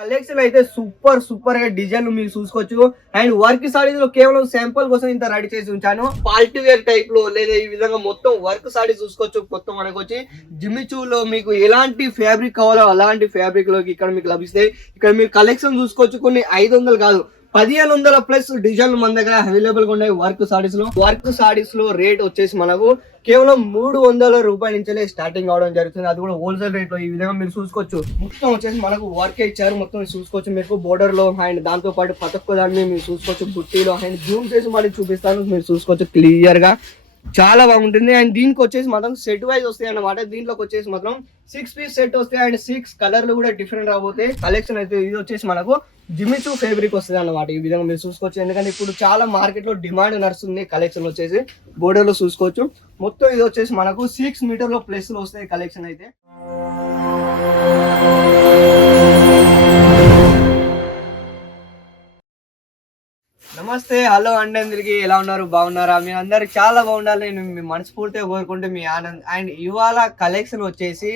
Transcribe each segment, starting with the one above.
Collection అయితే super గా design మీరు చూసుకోవచ్చు. అండ్ వర్క్ సారీస్ లో కేవలం శాంపుల్ కోసం ఇంత రెడీ చేసి ఉంచాను. పార్టీ వేర్ టైప్ లో లేదా ఈ విధంగా మొత్తం వర్క్ సారీస్ చూసుకోవచ్చు. మొత్తం మనకు వచ్చి జిమ్మిచూలో మీకు ఎలాంటి ఫ్యాబ్రిక్ కావాలో అలాంటి ఫ్యాబ్రిక్ లోకి ఇక్కడ మీకు లభిస్తాయి. ఇక్కడ మీరు కలెక్షన్ చూసుకోవచ్చు. కొన్ని 500 కాదు 1500 ప్లస్ డిజైన్లు మన దగ్గర అవైలబుల్ గా ఉన్నాయి. వర్క్ సారీస్ లో రేట్ వచ్చేసి మనకు కేవలం 300 రూపాయల నుంచే స్టార్టింగ్ అవడం జరుగుతుంది. అది కూడా హోల్సేల్ రేట్ లో ఈ విధంగా మీరు చూసుకోవచ్చు. మొత్తం వచ్చేసి మనకు వర్క్ ఇచ్చారు. మొత్తం చూసుకోవచ్చు మీకు బోర్డర్ లో అండ్ దాంతో పాటు పతక్క దాన్ని మీరు చూసుకోవచ్చు. బుట్టీలో అండ్ జూమ్ చేసి మళ్ళీ చూపిస్తాను, మీరు చూసుకోవచ్చు క్లియర్ గా. చాలా బాగుంటుంది. అండ్ దీనికి వచ్చేసి మాత్రం సెట్ వైజ్ వస్తాయి అన్నమాట. దీంట్లోకి వచ్చేసి మాత్రం 6 పీస్ సెట్ వస్తాయి. అండ్ 6 కలర్లు కూడా డిఫరెంట్ రాబోతాయి. కలెక్షన్ అయితే ఇది వచ్చేసి మనకు జిమిచూ ఫ్యాబ్రిక్ వస్తుంది అన్నమాట. ఈ విధంగా మీరు చూసుకోవచ్చు. ఎందుకంటే ఇప్పుడు చాలా మార్కెట్ లో డిమాండ్ నడుస్తుంది. కలెక్షన్ వచ్చేసి బోర్డర్ లో చూసుకోవచ్చు. మొత్తం ఇది వచ్చేసి మనకు 6 మీటర్ లో ప్లస్ లో వస్తాయి కలెక్షన్ అయితే. నమస్తే, హలో అండి, అందరికి ఎలా ఉన్నారు? బాగున్నారా? మీ అందరు చాలా బాగుండాలి నేను మీ మనస్ఫూర్తిగా కోరుకుంటే మీ ఆనంద్. అండ్ ఇవాళ కలెక్షన్ వచ్చేసి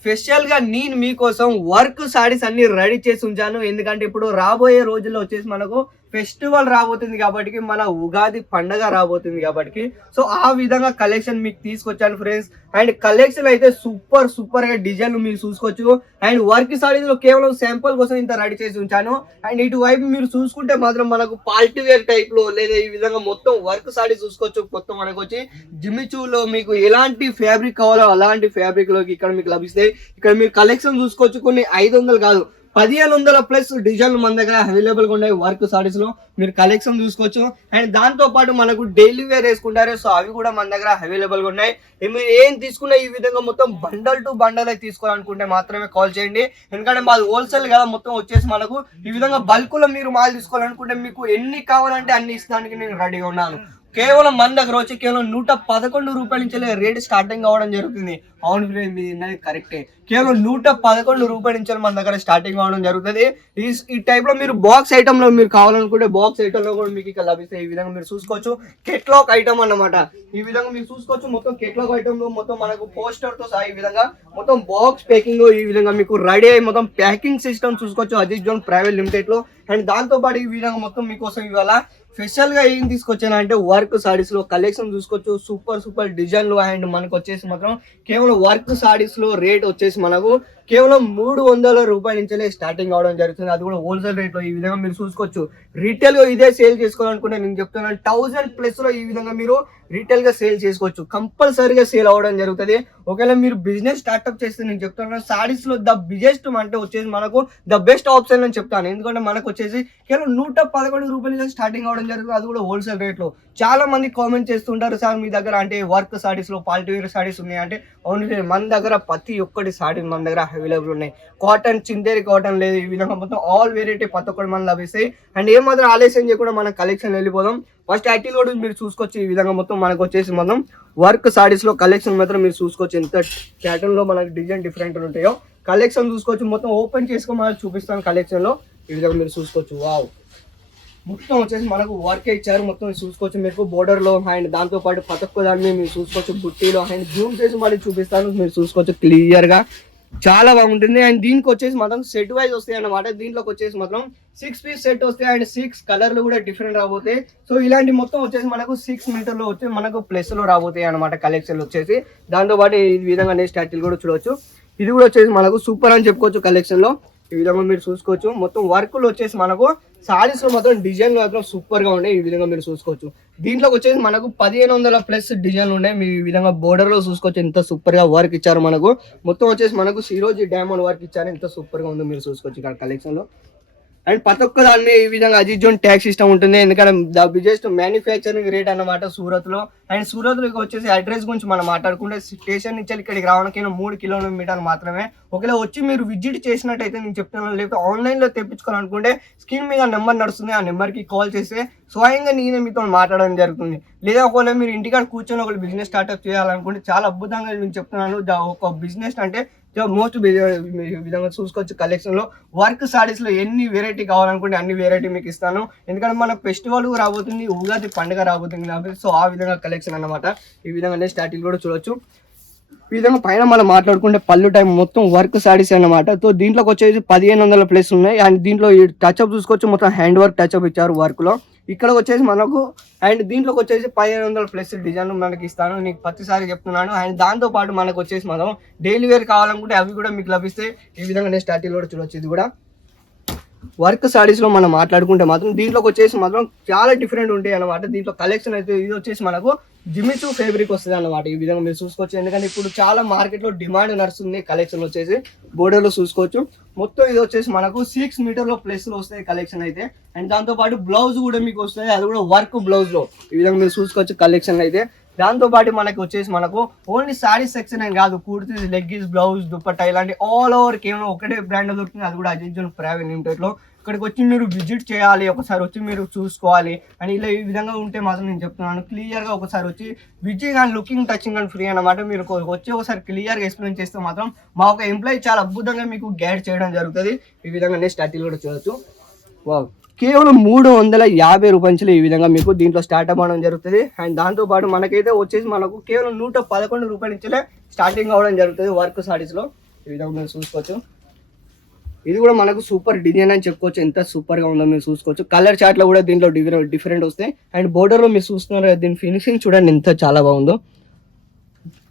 స్పెషల్ గా నేను మీకోసం వర్క్ సారీస్ అన్ని రెడీ చేసి ఉంచాను. ఎందుకంటే ఇప్పుడు రాబోయే రోజుల్లో వచ్చేసి మనకు ఫెస్టివల్ రాబోతుంది కాబట్టి, మన ఉగాది పండగ రాబోతుంది కాబట్టి, సో ఆ విధంగా కలెక్షన్ మీకు తీసుకొచ్చాను ఫ్రెండ్స్. అండ్ కలెక్షన్ అయితే సూపర్ గా డిజైన్ మీరు చూసుకోవచ్చు. అండ్ వర్క్ సారీస్ లో కేవలం శాంపుల్ కోసం ఇంత రెడీ చేసి ఉంచాను. అండ్ ఇటువైపు మీరు చూసుకుంటే మాత్రం మనకు పార్టీ వేర్ టైప్ లో లేదా ఈ విధంగా మొత్తం వర్క్ సారీస్ చూసుకోవచ్చు. మొత్తం మనకు వచ్చి జిమ్మిచూలో మీకు ఎలాంటి ఫ్యాబ్రిక్ కావాలో అలాంటి ఫ్యాబ్రిక్ లోకి ఇక్కడ మీకు లభిస్తాయి. ఇక్కడ మీరు కలెక్షన్ చూసుకోవచ్చు. కొన్ని 500 కాదు 1500 ప్లస్ డిజైన్లు మన దగ్గర అవైలబుల్ గా ఉన్నాయి. వర్క్ సారీస్ లో మీరు కలెక్షన్ చూసుకోవచ్చు. అండ్ దాంతో పాటు మనకు డైలీ వేర్ వేసుకుంటారు, సో అవి కూడా మన దగ్గర అవైలబుల్ గా ఉన్నాయి. మీరు ఏం తీసుకున్నా ఈ విధంగా మొత్తం బండల్ టు బండల్ అయితే తీసుకోవాలనుకుంటే మాత్రమే కాల్ చేయండి. ఎందుకంటే మాది హోల్సేల్ కదా. మొత్తం వచ్చేసి మనకు ఈ విధంగా బల్క్ లో మీరు మాల్ తీసుకోవాలనుకుంటే మీకు ఎన్ని కావాలంటే అన్ని ఇస్తానికి నేను రెడీగా ఉన్నాను. కేవలం మన దగ్గర వచ్చి కేవలం 111 రూపాయల నుంచి రేట్ స్టార్టింగ్ అవ్వడం జరుగుతుంది. అవును ఫ్రెండ్, మీది కరెక్టే. కేవలం 111 రూపాయల నుంచి మన దగ్గర స్టార్టింగ్ అవ్వడం జరుగుతుంది. ఈ టైప్ లో మీరు బాక్స్ ఐటమ్ లో మీరు కావాలనుకుంటే బాక్స్ ఐటమ్ లో కూడా మీకు ఇక్కడ లభిస్తాయి. ఈ విధంగా మీరు చూసుకోవచ్చు. కెట్లాక్ ఐటమ్ అన్నమాట. ఈ విధంగా మీరు చూసుకోవచ్చు. మొత్తం కెట్లాక్ ఐటమ్ లో మొత్తం మనకు పోస్టర్ తో సహా ఈ విధంగా మొత్తం బాక్స్ ప్యాకింగ్ ఈ విధంగా మీకు రెడీ అయ్యి మొత్తం ప్యాకింగ్ సిస్టమ్ చూసుకోవచ్చు. అజిత్ జోన్ ప్రైవేట్ లిమిటెడ్ లో. అండ్ దాంతో పాటు ఈ విధంగా మొత్తం మీకోసం ఇవాళ స్పెషల్ గా ఏం తీసుకొచ్చాను అంటే వర్క్ సారీస్ లో కలెక్షన్ చూసుకోవచ్చు. సూపర్ డిజైన్లు. అండ్ మనకు వచ్చేసి మాత్రం కేవలం వర్క్ సారీస్ లో రేట్ వచ్చేసి మనకు కేవలం 300 రూపాయల నుంచే స్టార్టింగ్ అవడం జరుగుతుంది. అది కూడా హోల్సేల్ రేట్ లో ఈ విధంగా మీరు చూసుకోవచ్చు. రీటైల్ గా ఇదే సేల్ చేసుకోవాలనుకుంటే నేను చెప్తున్నాను 1000 ప్లస్ లో ఈ విధంగా మీరు రీటైల్ గా సేల్ చేసుకోవచ్చు. కంపల్సరీగా సేల్ అవ్వడం జరుగుతుంది. ఒకవేళ మీరు బిజినెస్ స్టార్ట్అప్ చేస్తే నేను చెప్తున్నాను సారీస్ లో ద బిగ్గెస్ట్ అంటే వచ్చేసి మనకు ద బెస్ట్ ఆప్షన్ అని చెప్తాను. ఎందుకంటే మనకు వచ్చేసి కేవలం 111 రూపాయల నుంచి స్టార్టింగ్ అవడం జరుగుతుంది. అది కూడా హోల్సేల్ రేట్ లో. చాలా మంది కామెంట్ చేస్తుంటారు, సార్ మీ దగ్గర అంటే వర్క్ సారీస్ లో పార్టీ వేర్ సారీస్ ఉన్నాయి అంటే. అవును, మన దగ్గర ప్రతి ఒక్కటి సారీ మన దగ్గర అవైలబుల్ ఉన్నాయి. కాటన్, చిందేరి కాటన్ లేదు, ఈ విధంగా మొత్తం ఆల్ వెరైటీ ప్రతి ఒక్కటి మనం లభిస్తాయి. అండ్ ఏమాత్రం ఆలస్యం చేయకుండా మనం కలెక్షన్ వెళ్ళిపోదాం. ఫస్ట్ యాక్టివ్ కూడా మీరు చూసుకోవచ్చు. ఈ విధంగా మొత్తం మనకు వచ్చేసి మొత్తం వర్క్ సారీస్ లో కలెక్షన్ మాత్రం మీరు చూసుకోవచ్చు. ఎంత ప్యాటర్న్ లో మనకి డిజైన్ డిఫరెంట్ ఉంటాయో కలెక్షన్ చూసుకోవచ్చు. మొత్తం ఓపెన్ చేసుకొని మనకు చూపిస్తాను కలెక్షన్ లో. ఈ విధంగా మీరు చూసుకోవచ్చు. వావ్, మొత్తం వచ్చేసి మనకు వర్క్ ఇచ్చారు. మొత్తం చూసుకోవచ్చు మీకు బోర్డర్ లో. అండ్ దాంతో పాటు పతక్క దాన్ని మీరు చూసుకోవచ్చు. బుట్టీలో అండ్ జూమ్ చేసి మళ్ళీ చూపిస్తాను, మీరు చూసుకోవచ్చు క్లియర్ గా. చాలా బాగుంటుంది. అండ్ దీనికి వచ్చేసి మాత్రం సెట్ వైజ్ వస్తాయి అన్నమాట. దీంట్లోకి వచ్చేసి మాత్రం 6 పీస్ సెట్ వస్తాయి. అండ్ 6 కలర్లు కూడా డిఫరెంట్ రాబోతాయి. సో ఇలాంటి మొత్తం వచ్చేసి మనకు 6 మీటర్ లో వచ్చి మనకు ప్లస్ లో రాబోతాయి అనమాట కలెక్షన్ వచ్చేసి. దాంతో పాటు ఈ విధంగా నెక్స్ట్ స్టాటిల్ కూడా చూడవచ్చు. ఇది కూడా వచ్చేసి మనకు సూపర్ అని చెప్పుకోవచ్చు కలెక్షన్ లో. ఈ విధంగా మీరు చూసుకోవచ్చు. మొత్తం వర్క్లు వచ్చేసి మనకు సారీస్ లో మాత్రం డిజైన్ మాత్రం సూపర్ గా ఉన్నాయి. ఈ విధంగా మీరు చూసుకోవచ్చు. దీంట్లోకి వచ్చేసి మనకు 1500 ప్లస్ డిజైన్లు ఉన్నాయి. మీ ఈ విధంగా బోర్డర్ లో చూసుకోవచ్చు. ఎంత సూపర్ గా వర్క్ ఇచ్చారు మనకు. మొత్తం వచ్చేసి మనకు సిరోజీ డైమండ్ వర్క్ ఇచ్చారు. ఎంత సూపర్ గా ఉందో మీరు చూసుకోవచ్చు ఇక్కడ కలెక్షన్ లో. అండ్ ప్రతి ఒక్క దాని మీద ఈ విధంగా అజిత్ జోన్ ట్యాక్స్ సిస్టమ్ ఉంటుంది. ఎందుకంటే ద బిగ్గెస్ట్ మ్యానుఫ్యాక్చరింగ్ రేట్ అన్నమాట సూరత్ లో. అండ్ సూరత్ లో వచ్చేసి అడ్రస్ గురించి మనం మాట్లాడుకుంటే స్టేషన్ నుంచి ఇక్కడికి రావడానికి 3 కిలోమీటర్లు మాత్రమే. ఒకవేళ వచ్చి మీరు విజిట్ చేసినట్టయితే నేను చెప్తున్నాను, లేకపోతే ఆన్లైన్ లో తెప్పించుకోవాలనుకుంటే స్క్రీన్ మీద నెంబర్ నడుస్తుంది. ఆ నెంబర్ కి కాల్ చేస్తే స్వయంగా నేనే మీతో మాట్లాడడం జరుగుతుంది. లేదా ఒకవేళ మీరు ఇంటికాడ కూర్చొని ఒక బిజినెస్ స్టార్ట్అప్ చేయాలనుకుంటే చాలా అద్భుతంగా నేను చెప్తున్నాను. ఒక బిజినెస్ అంటే మోస్ట్ విధంగా చూసుకోవచ్చు. కలెక్షన్ లో వర్క్ సారీస్ లో ఎన్ని వెరైటీ కావాలనుకుంటే అన్ని వెరైటీ మీకు ఇస్తాను. ఎందుకంటే మన ఫెస్టివల్ రాబోతుంది, ఉగాది పండుగ రాబోతుంది కాబట్టి. సో ఆ విధంగా కలెక్షన్ అన్నమాట. ఈ విధంగా స్టార్టింగ్ కూడా చూడొచ్చు. ఈ విధంగా పైన మనం మాట్లాడుకుంటే పళ్ళు టైం మొత్తం వర్క్ సారీస్ అన్నమాట. సో దీంట్లోకి వచ్చేసి 1500 ప్లస్ ఉన్నాయి. అండ్ దీంట్లో ఈ టచ్అప్ చూసుకోవచ్చు, మొత్తం హ్యాండ్ వర్క్ టచ్అప్ ఇచ్చారు వర్క్ లో. ఇక్కడ వచ్చేసి మనకు అండ్ దీంట్లోకి వచ్చేసి 1500 ప్లస్ డిజైన్ మనకి ఇస్తాను, నీకు ప్రతిసారి చెప్తున్నాను. అండ్ దాంతో పాటు మనకు వచ్చేసి మనం డైలీ వేర్ కావాలనుకుంటే అవి కూడా మీకు లభిస్తాయి. ఈ విధంగా నేను స్టార్టింగ్ కూడా చూడొచ్చు. ఇది కూడా వర్క్ సారీస్ లో మనం మాట్లాడుకుంటే మాత్రం దీంట్లోకి వచ్చేసి మాత్రం చాలా డిఫరెంట్ ఉంటాయి అనమాట. దీంట్లో కలెక్షన్ అయితే ఇది వచ్చేసి మనకు జిమిచూ ఫ్యాబ్రిక్ వస్తుంది అనమాట. ఈ విధంగా మీరు చూసుకోవచ్చు, ఎందుకంటే ఇప్పుడు చాలా మార్కెట్ లో డిమాండ్ నడుస్తుంది. కలెక్షన్ వచ్చేసి బోర్డర్ లో చూసుకోవచ్చు. మొత్తం ఇది వచ్చేసి మనకు 6 మీటర్ లో ప్లస్ లో వస్తాయి కలెక్షన్ అయితే. అండ్ దాంతో పాటు బ్లౌజ్ కూడా మీకు వస్తుంది, అది కూడా వర్క్ బ్లౌజ్ లో. ఈ విధంగా మీరు చూసుకోవచ్చు కలెక్షన్ అయితే. దాంతో పాటు మనకి వచ్చేసి మనకు ఓన్లీ సారీ సెక్షన్ అని కాదు, కుర్తీస్, లెగ్గిన్స్, బ్లౌజ్, దుపట్టా ఇలాంటి ఆల్ ఓవర్ కేవలం ఒకటే బ్రాండ్ దొరుకుతుంది, అది కూడా అజిత్ జోన్ ప్రైవేట్ లిమిటెడ్ లో. ఇక్కడికి వచ్చి మీరు విజిట్ చేయాలి, ఒకసారి వచ్చి మీరు చూసుకోవాలి. అండ్ ఇలా ఈ విధంగా ఉంటే మాత్రం నేను చెప్తున్నాను, క్లియర్ గా ఒకసారి వచ్చి visit and looking touching and free అనమాట. మీరు వచ్చి ఒకసారి క్లియర్ గా ఎక్స్ప్లెయిన్ చేస్తే మాత్రం మా ఒక ఎంప్లాయీ చాలా అద్భుతంగా మీకు గైడ్ చేయడం జరుగుతుంది. ఈ విధంగా నేను స్టార్టింగ్ కూడా చూడొచ్చు. వావ్, కేవలం 350 రూపాయలు ఈ విధంగా మీకు దీంట్లో స్టార్ట్ అవ్వడం జరుగుతుంది. అండ్ దాంతో పాటు మనకైతే వచ్చేసి మనకు కేవలం 111 రూపాయల నుంచే స్టార్టింగ్ అవ్వడం జరుగుతుంది వర్క్ సారీస్ లో. ఈ విధంగా మీరు చూసుకోవచ్చు. ఇది కూడా మనకు సూపర్ డిజైన్ అని చెప్పుకోవచ్చు, ఎంత సూపర్ గా ఉందో మీరు చూసుకోవచ్చు. కలర్ చార్ట్ లో కూడా దీంట్లో డిఫరెంట్ వస్తాయి. అండ్ బోర్డర్ లో మీరు చూస్తున్నారు, దీని ఫినిషింగ్ చూడండి ఎంత చాలా బాగుందో.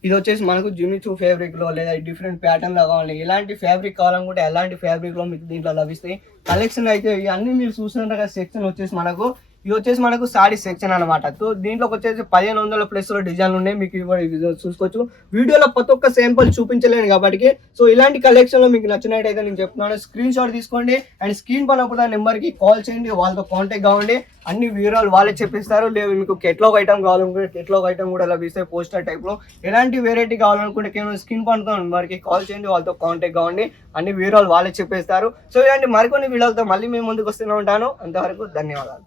ఇది వచ్చేసి మనకు జిమిచూ ఫ్యాబ్రిక్ లో లేదా డిఫరెంట్ ప్యాటర్న్ లో కావాలి, ఎలాంటి ఫ్యాబ్రిక్ కావాలనుకుంటే ఎలాంటి ఫ్యాబ్రిక్ లో మీకు దీంట్లో లభిస్తాయి. కలెక్షన్ అయితే ఇవన్నీ మీరు చూస్తున్నారు కదా. సెక్షన్ వచ్చేసి మనకు ఇది వచ్చేసి మనకు సారీ సెక్షన్ అనమాట. సో దీంట్లోకి వచ్చేసి 1500 ప్లస్ లో డిజైన్లు ఉన్నాయి, మీకు చూసుకోవచ్చు. వీడియోలో ప్రతి ఒక్క శాంపుల్ చూపించలేను కాబట్టి, సో ఇలాంటి కలెక్షన్ లో మీకు నచ్చినట్టయితే నేను చెప్తున్నాను, స్క్రీన్ షాట్ తీసుకోండి. అండ్ స్క్రీన్ పైన కూడా నెంబర్ కి కాల్ చేయండి, వాళ్ళతో కాంటాక్ట్ కావండి. అన్ని వివరాలు వాళ్ళే చెప్పిస్తారు. లేదు మీకు కెట్లాగ్ ఐటమ్ కావాలనుకుంటే కెట్లాగ్ ఐటమ్ కూడా లభిస్తాయి పోస్టర్ టైప్ లో. ఎలాంటి వెరైటీ కావాలనుకుంటే కేవలం స్క్రీన్ పైన నెంబర్కి కాల్ చేయండి, వాళ్ళతో కాంటాక్ట్ కావండి. అన్ని వివరాలు వాళ్ళే చెప్పేస్తారు. సో ఇలాంటి మరికొన్ని వీడియోలతో మళ్ళీ మేము ముందుకు వస్తూనే ఉంటాను. అంతవరకు ధన్యవాదాలు.